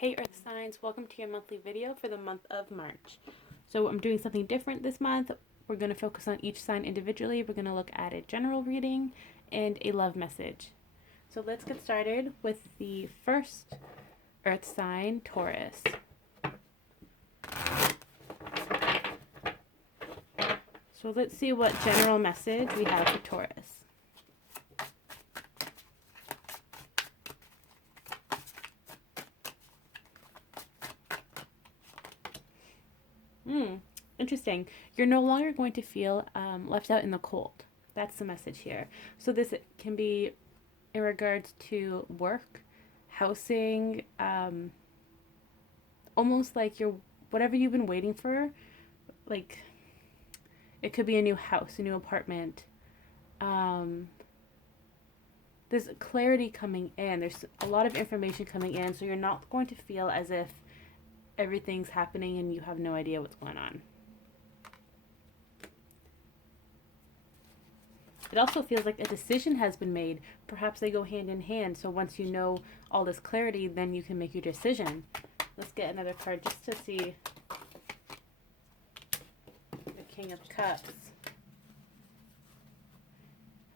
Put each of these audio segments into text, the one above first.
Hey Earth signs, welcome to your monthly video for the month of March. So I'm doing something different this month. We're going to focus on each sign individually. We're going to look at a general reading and a love message. So let's get started with the first Earth sign, Taurus. So let's see what general message we have for Taurus. Interesting. You're no longer going to feel left out in the cold. That's the message here. So this can be in regards to work, housing, almost like whatever you've been waiting for. Like it could be a new house, a new apartment. There's clarity coming in. There's a lot of information coming in, so you're not going to feel as if everything's happening and you have no idea what's going on. It also feels like a decision has been made. Perhaps they go hand in hand. So once you know all this clarity, then you can make your decision. Let's get another card just to see. The King of Cups.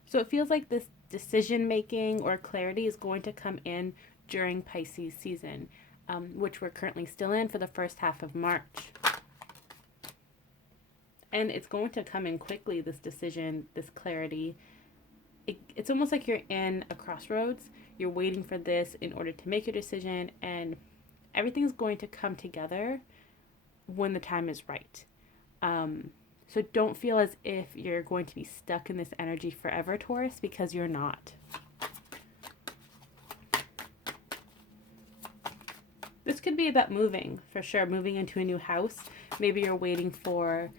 So it feels like this decision making or clarity is going to come in during Pisces season, which we're currently still in for the first half of March. And it's going to come in quickly, this decision, this clarity. It's almost like you're in a crossroads. You're waiting for this in order to make your decision, and everything's going to come together when the time is right. So don't feel as if you're going to be stuck in this energy forever, Taurus, because you're not. This could be about moving, for sure, moving into a new house. Maybe you're waiting for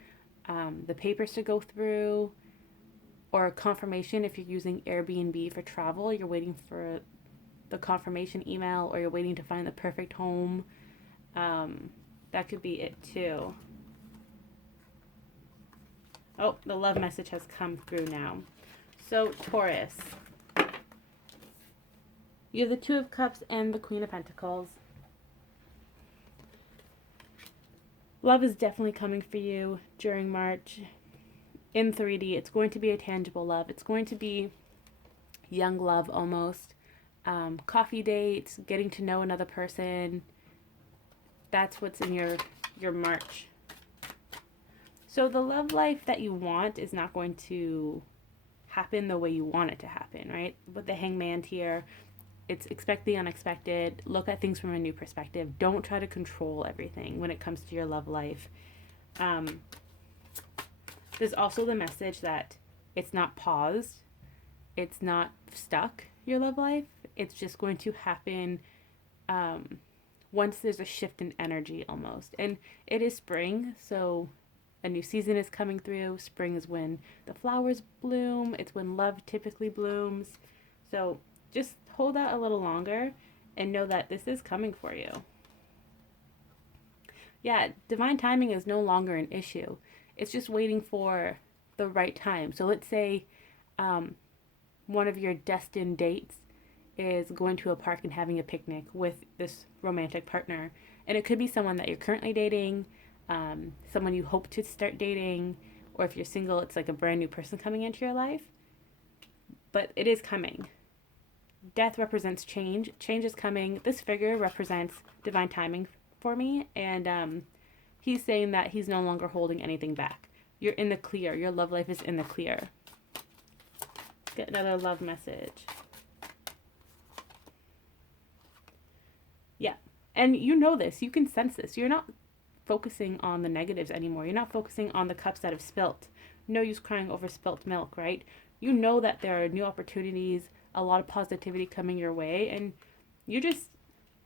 the papers to go through, or confirmation if you're using Airbnb for travel. You're waiting for the confirmation email, or you're waiting to find the perfect home. That could be it too. Oh, the love message has come through now. So Taurus, you have the Two of Cups and the Queen of Pentacles. Love is definitely coming for you during March in 3D. It's going to be a tangible love. It's going to be young love almost. Coffee dates, getting to know another person. That's what's in your March. So the love life that you want is not going to happen the way you want it to happen, right? With the Hangman here, it's expect the unexpected. Look at things from a new perspective. Don't try to control everything when it comes to your love life. There's also the message that it's not paused. It's not stuck, your love life. It's just going to happen once there's a shift in energy almost. And it is spring, so a new season is coming through. Spring is when the flowers bloom. It's when love typically blooms. So just hold out a little longer and know that this is coming for you. Yeah, divine timing is no longer an issue. It's just waiting for the right time. So let's say one of your destined dates is going to a park and having a picnic with this romantic partner. And it could be someone that you're currently dating, someone you hope to start dating, or if you're single, it's like a brand new person coming into your life. But it is coming. Death represents change. Change is coming. This figure represents divine timing for me, and he's saying that he's no longer holding anything back. You're in the clear. Your love life is in the clear. Let's get another love message. Yeah, and you know this. You can sense this. You're not focusing on the negatives anymore. You're not focusing on the cups that have spilt. No use crying over spilt milk, right? You know that there are new opportunities, a lot of positivity coming your way, and you're just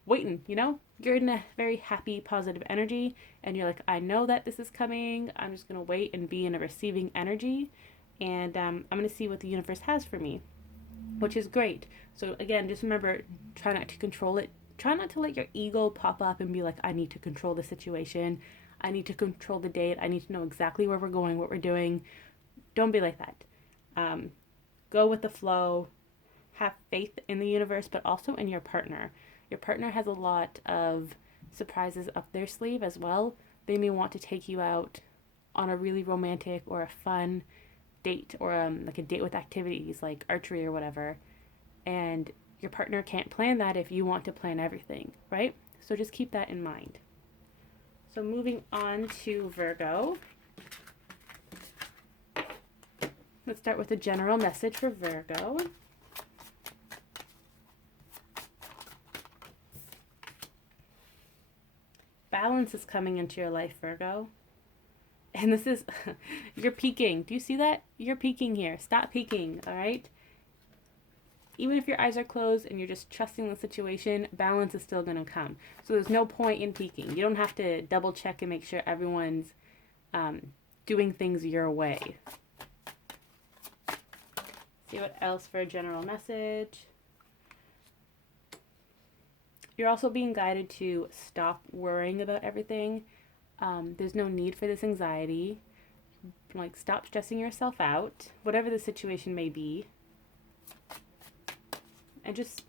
waiting, you know? You're in a very happy, positive energy, and you're like, I know that this is coming. I'm just going to wait and be in a receiving energy, and I'm going to see what the universe has for me, which is great. So again, just remember, try not to control it. Try not to let your ego pop up and be like, I need to control the situation. I need to control the date. I need to know exactly where we're going, what we're doing. Don't be like that. Go with the flow. Have faith in the universe, but also in your partner. Your partner has a lot of surprises up their sleeve as well. They may want to take you out on a really romantic or a fun date, or like a date with activities like archery or whatever. And your partner can't plan that if you want to plan everything, right? So just keep that in mind. So moving on to Virgo. Let's start with a general message for Virgo. Balance is coming into your life, Virgo. And this is, you're peaking. Do you see that? You're peaking here. Stop peaking, all right? Even if your eyes are closed and you're just trusting the situation, balance is still going to come. So there's no point in peaking. You don't have to double check and make sure everyone's doing things your way. See what else for a general message. You're also being guided to stop worrying about everything. There's no need for this anxiety. Like, stop stressing yourself out, whatever the situation may be. And just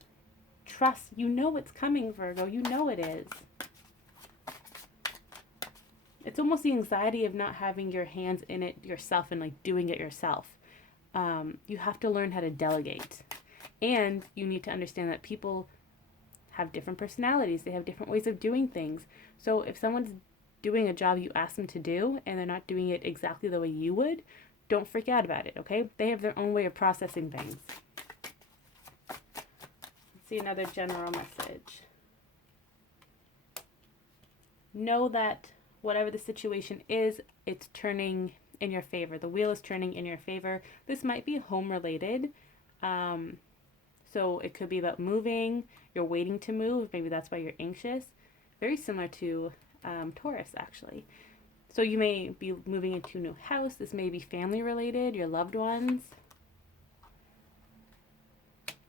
trust. You know it's coming, Virgo. You know it is. It's almost the anxiety of not having your hands in it yourself and like doing it yourself. You have to learn how to delegate. And you need to understand that people have different personalities. They have different ways of doing things. So if someone's doing a job you ask them to do and they're not doing it exactly the way you would, don't freak out about it, okay? They have their own way of processing things. Let's see another general message. Know that whatever the situation is, it's turning in your favor. The wheel is turning in your favor. This might be home related. So it could be about moving. You're waiting to move. Maybe that's why you're anxious. Very similar to Taurus, actually. So you may be moving into a new house. This may be family related, your loved ones.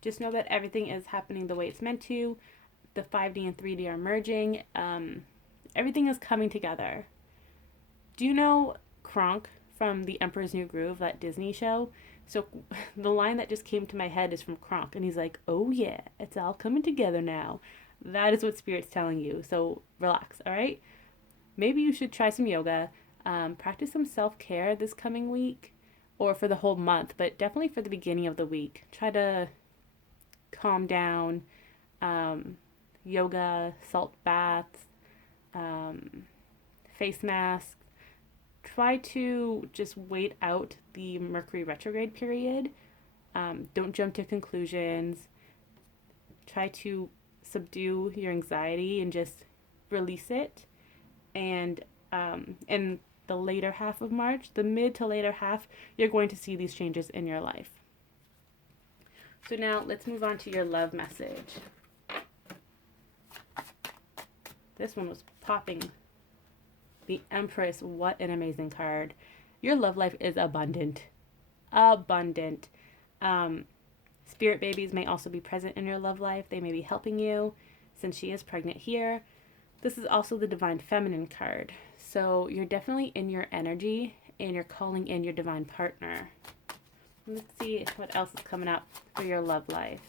Just know that everything is happening the way it's meant to. The 5D and 3D are merging. Everything is coming together. Do you know Kronk from The Emperor's New Groove, that Disney show? So the line that just came to my head is from Kronk, and he's like, "Oh yeah, it's all coming together now." That is what Spirit's telling you. So relax, all right? Maybe you should try some yoga, practice some self-care this coming week, or for the whole month, but definitely for the beginning of the week. Try to calm down, yoga, salt baths, face masks. Try to just wait out the Mercury retrograde period. Don't jump to conclusions. Try to subdue your anxiety and just release it. And in the later half of March, the mid to later half, you're going to see these changes in your life. So now let's move on to your love message. This one was popping. The Empress, what an amazing card. Your love life is abundant. Abundant. Spirit babies may also be present in your love life. They may be helping you since she is pregnant here. This is also the Divine Feminine card. So you're definitely in your energy and you're calling in your divine partner. Let's see what else is coming up for your love life.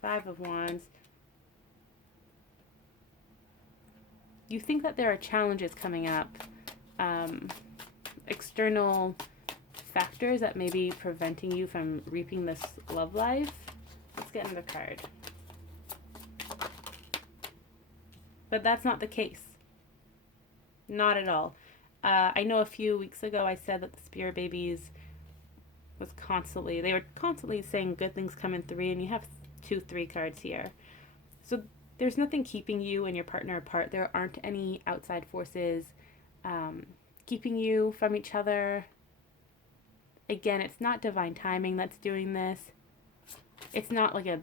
Five of Wands. You think that there are challenges coming up, external factors that may be preventing you from reaping this love life. Let's get another card. But that's not the case. Not at all. I know a few weeks ago I said that the Spirit babies were constantly saying good things come in 3, and you have 2-3 cards here. So there's nothing keeping you and your partner apart. There aren't any outside forces keeping you from each other. Again, it's not divine timing that's doing this. It's not like a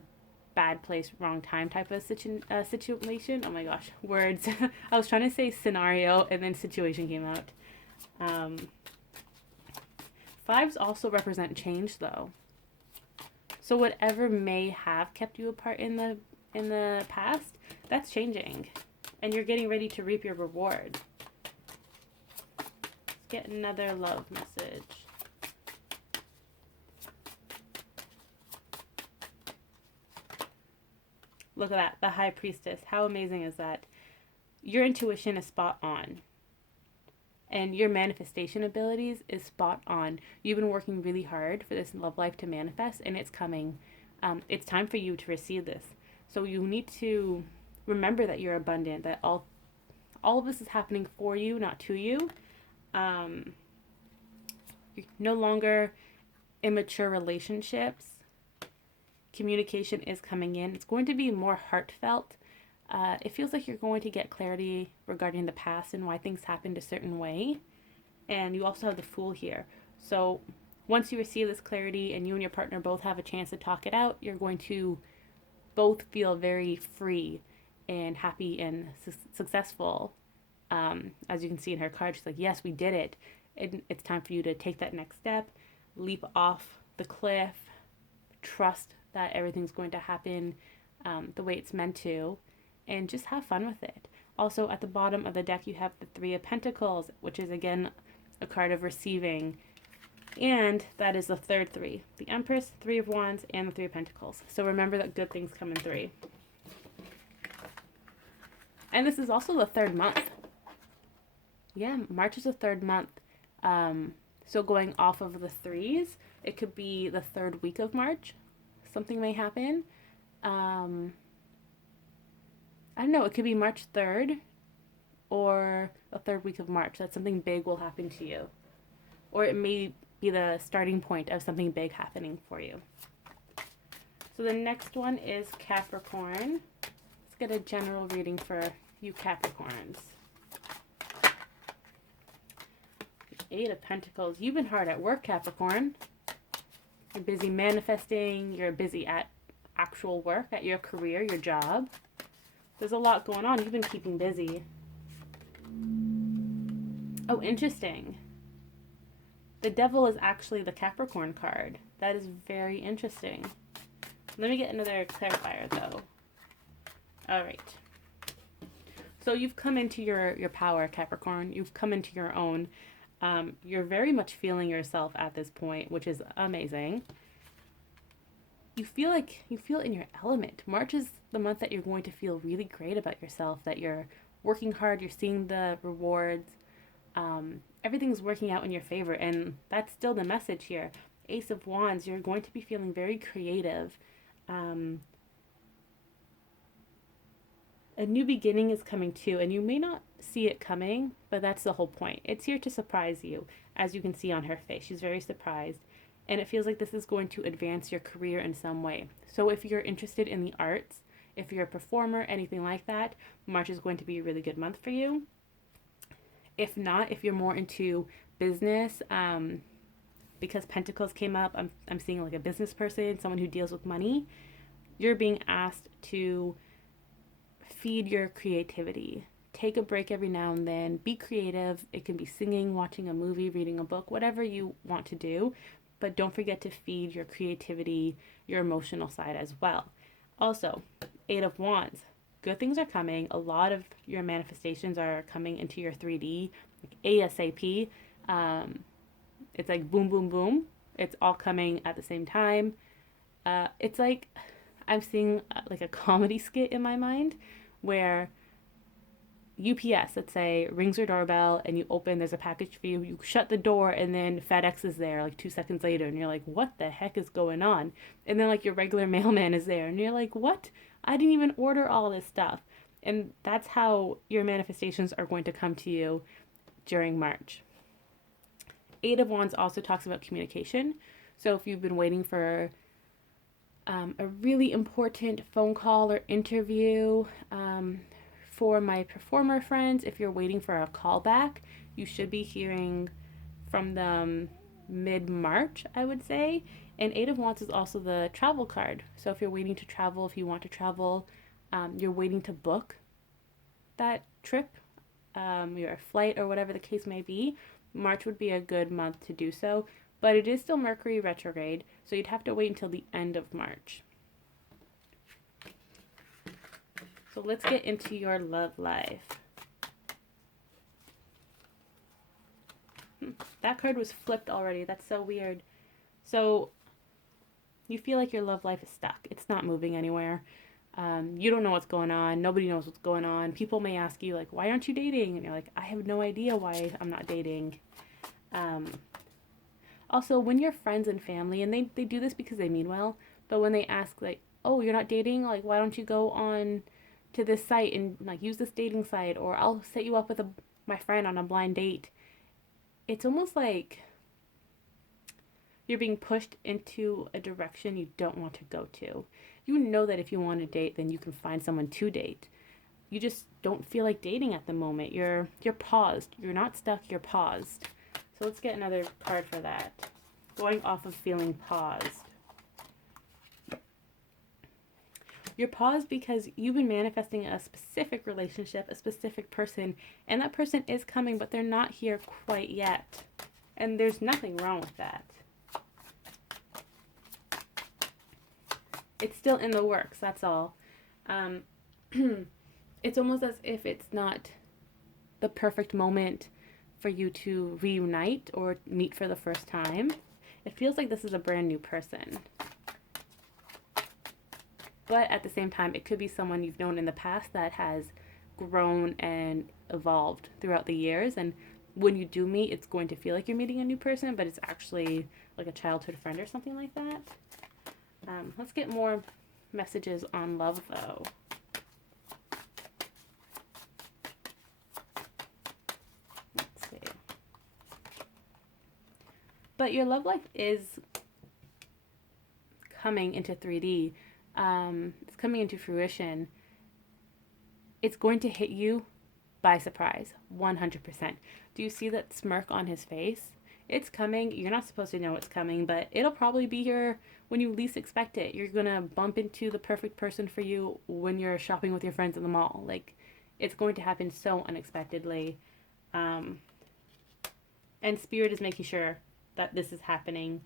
bad place, wrong time type of situation. Oh my gosh, words. I was trying to say scenario and then situation came out. Fives also represent change though. So whatever may have kept you apart in the past, that's changing. And you're getting ready to reap your reward. Let's get another love message. Look at that, the High Priestess. How amazing is that? Your intuition is spot on. And your manifestation abilities is spot on. You've been working really hard for this love life to manifest, and it's coming. It's time for you to receive this. So you need to remember that you're abundant, that all of this is happening for you, not to you. You're no longer immature relationships. Communication is coming in. It's going to be more heartfelt. It feels like you're going to get clarity regarding the past and why things happened a certain way. And you also have the Fool here. So once you receive this clarity and you and your partner both have a chance to talk it out, you're going to both feel very free and happy and successful. As you can see in her card, she's like, yes, we did it. It's time for you to take that next step, leap off the cliff, trust that everything's going to happen the way it's meant to, and just have fun with it. Also, at the bottom of the deck, you have the Three of Pentacles, which is, again, a card of receiving. And that is the third three. The Empress, Three of Wands, and the Three of Pentacles. So remember that good things come in three. And this is also the third month. Yeah, March is the third month. So going off of the threes, it could be the third week of March. Something may happen. I don't know, it could be March 3rd or the third week of March. That something big will happen to you. Or it may be the starting point of something big happening for you. So the next one is Capricorn. Let's get a general reading for you Capricorns. Eight of Pentacles. You've been hard at work, Capricorn. You're busy manifesting. You're busy at actual work, at your career, your job. There's a lot going on. You've been keeping busy. Oh, interesting. The Devil is actually the Capricorn card. That is very interesting. Let me get another clarifier, though. All right. So you've come into your power, Capricorn. You've come into your own. You're very much feeling yourself at this point, which is amazing. You feel in your element. March is the month that you're going to feel really great about yourself, that you're working hard, you're seeing the rewards. Everything's working out in your favor, and that's still the message here. Ace of Wands, you're going to be feeling very creative. A new beginning is coming too, and you may not see it coming, but that's the whole point. It's here to surprise you, as you can see on her face. She's very surprised, and it feels like this is going to advance your career in some way. So if you're interested in the arts, if you're a performer, anything like that, March is going to be a really good month for you. If not, if you're more into business, because Pentacles came up, I'm seeing like a business person, someone who deals with money, you're being asked to feed your creativity. Take a break every now and then. Be creative. It can be singing, watching a movie, reading a book, whatever you want to do. But don't forget to feed your creativity, your emotional side as well. Also, Eight of Wands. Good things are coming. A lot of your manifestations are coming into your 3D, like ASAP. It's like boom, boom, boom. It's all coming at the same time. It's like I'm seeing like a comedy skit in my mind where UPS, let's say, rings your doorbell and you open, there's a package for you, you shut the door, and then FedEx is there like 2 seconds later, and you're like, what the heck is going on? And then like your regular mailman is there, and you're like, what? I didn't even order all this stuff. And that's how your manifestations are going to come to you during March. Eight of Wands also talks about communication. So if you've been waiting for a really important phone call or interview, for my performer friends, if you're waiting for a call back, you should be hearing from them mid-March, I would say. And Eight of Wands is also the travel card. So if you're waiting to travel, if you want to travel, you're waiting to book that trip, your flight or whatever the case may be, March would be a good month to do so. But it is still Mercury retrograde, so you'd have to wait until the end of March. So let's get into your love life. That card was flipped already. That's so weird. So you feel like your love life is stuck. It's not moving anywhere. You don't know what's going on. Nobody knows what's going on. People may ask you, like, why aren't you dating? And you're like, I have no idea why I'm not dating. Also, when you're friends and family, and they do this because they mean well, but when they ask, like, oh, you're not dating? Like, why don't you go on to this site and, like, use this dating site? Or I'll set you up with my friend on a blind date. It's almost like you're being pushed into a direction you don't want to go to. You know that if you want to date, then you can find someone to date. You just don't feel like dating at the moment. You're paused. You're not stuck, you're paused. So let's get another card for that. Going off of feeling paused. You're paused because you've been manifesting a specific relationship, a specific person, and that person is coming, but they're not here quite yet. And there's nothing wrong with that. It's still in the works, that's all. It's almost as if it's not the perfect moment for you to reunite or meet for the first time. It feels like this is a brand new person. But at the same time, it could be someone you've known in the past that has grown and evolved throughout the years. And when you do meet, it's going to feel like you're meeting a new person, but it's actually like a childhood friend or something like that. Let's get more messages on love, though. Let's see. But your love life is coming into 3D. It's coming into fruition. It's going to hit you by surprise, 100%. Do you see that smirk on his face? It's coming. You're not supposed to know it's coming, but it'll probably be here when you least expect it. You're going to bump into the perfect person for you when you're shopping with your friends in the mall. Like, it's going to happen so unexpectedly. And Spirit is making sure that this is happening.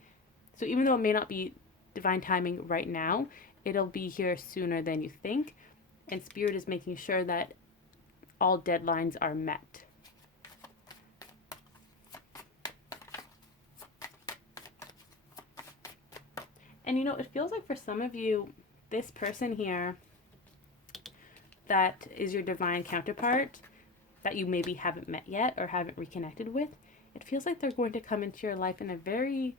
So even though it may not be divine timing right now, it'll be here sooner than you think. And Spirit is making sure that all deadlines are met. And you know, it feels like for some of you, this person here that is your divine counterpart that you maybe haven't met yet or haven't reconnected with, it feels like they're going to come into your life in a very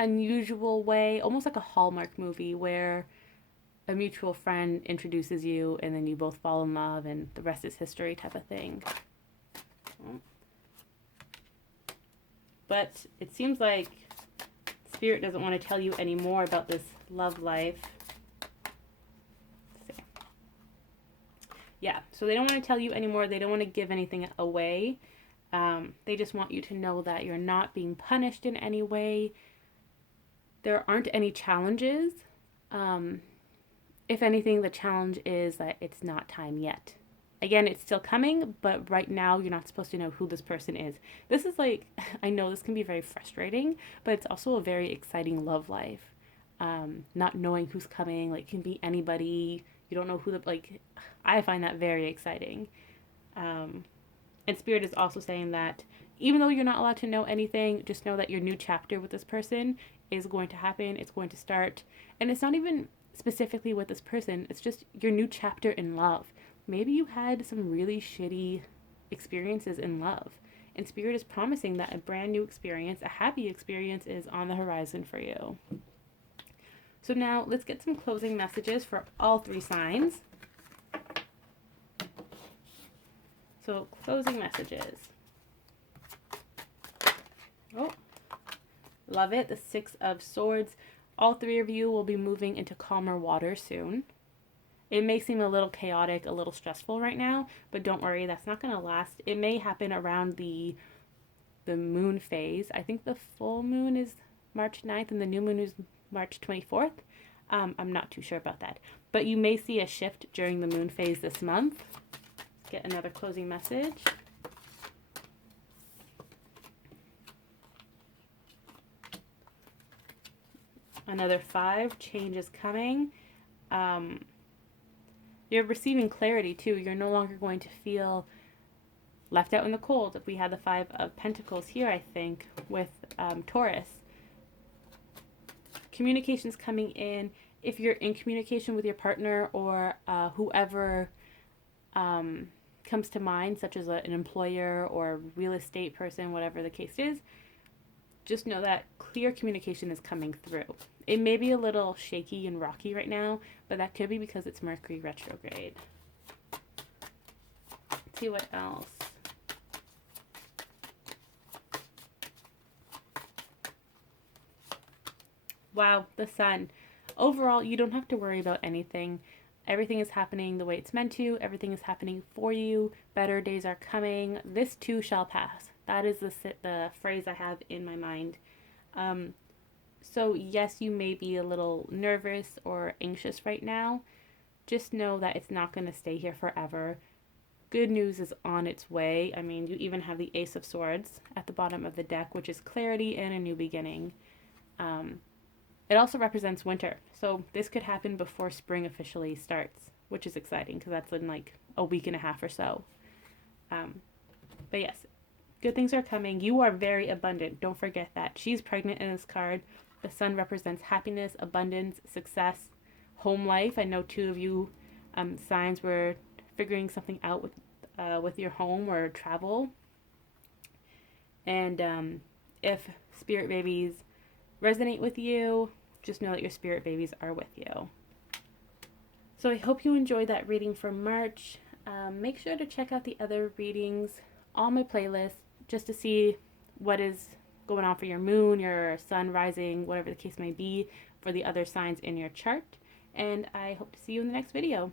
unusual way, almost like a Hallmark movie where a mutual friend introduces you and then you both fall in love and the rest is history type of thing. But it seems like Spirit doesn't want to tell you any more about this love life. Let's see. Yeah, so they don't want to tell you anymore. They don't want to give anything away. They just want you to know that you're not being punished in any way. There aren't any challenges. If anything, the challenge is that it's not time yet. Again, it's still coming, but right now you're not supposed to know who this person is. This is like, I know this can be very frustrating, but it's also a very exciting love life. Not knowing who's coming, like, can be anybody. You don't know who I find that very exciting. And Spirit is also saying that even though you're not allowed to know anything, just know that your new chapter with this person is going to happen. It's going to start. And it's not even specifically with this person. It's just your new chapter in love. Maybe you had some really shitty experiences in love. And Spirit is promising that a brand new experience, a happy experience, is on the horizon for you. So now let's get some closing messages for all three signs. So closing messages. Oh, love it. The 6 of Swords. All three of you will be moving into calmer water soon. It may seem a little chaotic, a little stressful right now, but don't worry, that's not going to last. It may happen around the moon phase. I think the full moon is March 9th and the new moon is March 24th. I'm not too sure about that. But you may see a shift during the moon phase this month. Let's get another closing message. Another 5, change is coming. You're receiving clarity too. You're no longer going to feel left out in the cold. We had the 5 of Pentacles here, I think, with Taurus. Communication's coming in if you're in communication with your partner or whoever comes to mind, such as an employer or a real estate person, whatever the case is, just know that clear communication is coming through. It may be a little shaky and rocky right now, but that could be because it's Mercury retrograde. Let's see what else. Wow, the sun. Overall, you don't have to worry about anything. Everything is happening the way it's meant to. Everything is happening for you. Better days are coming. This too shall pass. That is the phrase I have in my mind. So yes, you may be a little nervous or anxious right now. Just know that it's not going to stay here forever. Good news is on its way. I mean, you even have the Ace of Swords at the bottom of the deck, which is clarity and a new beginning. It also represents winter, so this could happen before spring officially starts, which is exciting because that's in like a week and a half or so. But yes, good things are coming. You are very abundant. Don't forget that. She's pregnant in this card. The sun represents happiness, abundance, success, home life. I know two of you signs were figuring something out with your home or travel. And if spirit babies resonate with you, just know that your spirit babies are with you. So I hope you enjoyed that reading for March. Make sure to check out the other readings on my playlist just to see what is going on for your moon, your sun, rising, whatever the case may be, for the other signs in your chart. And I hope to see you in the next video.